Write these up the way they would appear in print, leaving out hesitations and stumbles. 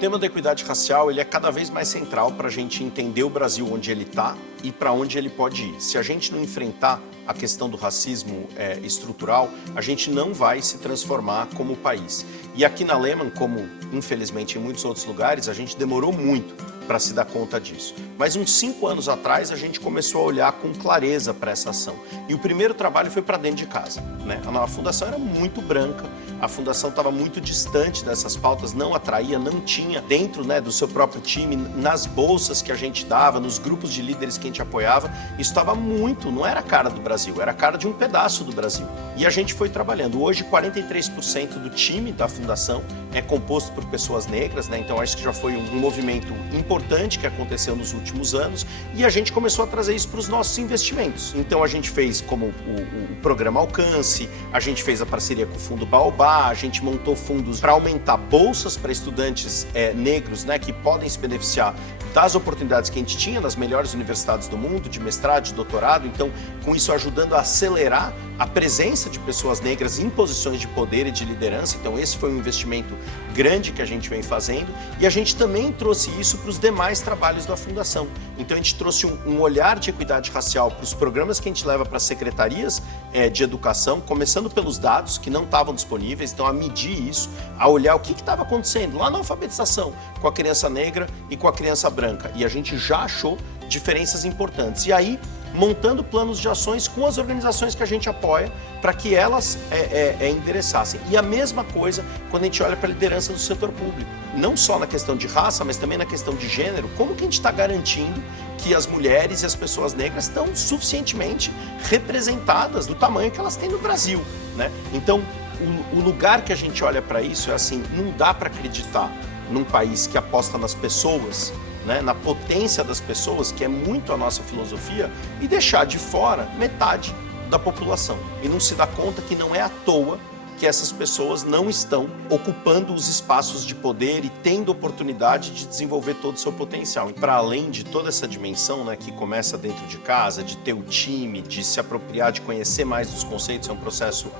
tema da equidade racial ele é cada vez mais central para a gente entender o Brasil onde ele está e para onde ele pode ir. Se a gente não enfrentar a questão do racismo estrutural, a gente não vai se transformar como país. E aqui na Lehman, como infelizmente em muitos outros lugares, a gente demorou muito para se dar conta disso. Mas uns 5 anos atrás a gente começou a olhar com clareza para essa ação. E o primeiro trabalho foi para dentro de casa, né? A fundação era muito branca, a fundação estava muito distante dessas pautas, não atraía, não tinha dentro, né, do seu próprio time, nas bolsas que a gente dava, nos grupos de líderes que a gente apoiava, isso estava muito, não era a cara do Brasil, era a cara de um pedaço do Brasil. E a gente foi trabalhando. Hoje 43% do time da fundação é composto por pessoas negras, né? Então acho que já foi um movimento importante que aconteceu nos últimos anos e a gente começou a trazer isso para os nossos investimentos. Então a gente fez como o programa Alcance, a gente fez a parceria com o Fundo Baobá, a gente montou fundos para aumentar bolsas para estudantes negros, né, que podem se beneficiar das oportunidades que a gente tinha nas melhores universidades do mundo, de mestrado, de doutorado. Então, com isso ajudando a acelerar a presença de pessoas negras em posições de poder e de liderança. Então, esse foi um investimento grande que a gente vem fazendo. E a gente também trouxe isso para os demais trabalhos da Fundação. Então, a gente trouxe um olhar de equidade racial para os programas que a gente leva para as secretarias de educação, começando pelos dados que não estavam disponíveis. Então, a medir isso, a olhar o que estava acontecendo lá na alfabetização com a criança negra e com a criança branca. E a gente já achou diferenças importantes. E aí, montando planos de ações com as organizações que a gente apoia para que elas endereçassem. E a mesma coisa quando a gente olha para a liderança do setor público. Não só na questão de raça, mas também na questão de gênero. Como que a gente está garantindo que as mulheres e as pessoas negras estão suficientemente representadas do tamanho que elas têm no Brasil, né? Então, o lugar que a gente olha para isso é assim, não dá para acreditar num país que aposta nas pessoas, né, na potência das pessoas, que é muito a nossa filosofia, e deixar de fora metade da população. E não se dá conta que não é à toa que essas pessoas não estão ocupando os espaços de poder e tendo oportunidade de desenvolver todo o seu potencial. E para além de toda essa dimensão, né, que começa dentro de casa, de ter o time, de se apropriar, de conhecer mais dos conceitos, é um processo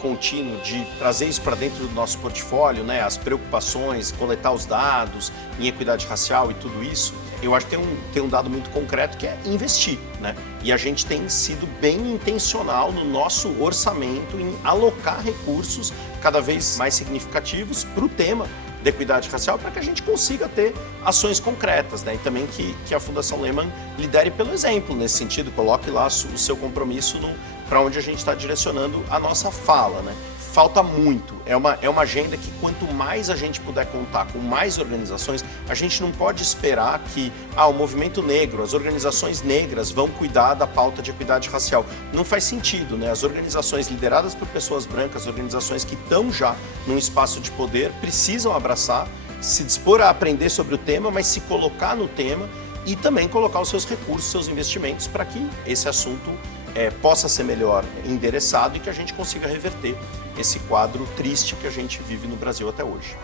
contínuo de trazer isso para dentro do nosso portfólio, né, as preocupações, coletar os dados em equidade racial e tudo isso. Eu acho que tem um dado muito concreto que é investir, né? E a gente tem sido bem intencional no nosso orçamento em alocar recursos cada vez mais significativos para o tema da equidade racial, para que a gente consiga ter ações concretas, né? E também que a Fundação Lehman lidere pelo exemplo nesse sentido, coloque lá o seu compromisso para onde a gente está direcionando a nossa fala, né? Falta muito, é uma agenda que quanto mais a gente puder contar com mais organizações, a gente não pode esperar que o movimento negro, as organizações negras vão cuidar da pauta de equidade racial. Não faz sentido, né? As organizações lideradas por pessoas brancas, organizações que estão já num espaço de poder, precisam abraçar, se dispor a aprender sobre o tema, mas se colocar no tema e também colocar os seus recursos, seus investimentos para que esse assunto possa ser melhor endereçado e que a gente consiga reverter esse quadro triste que a gente vive no Brasil até hoje.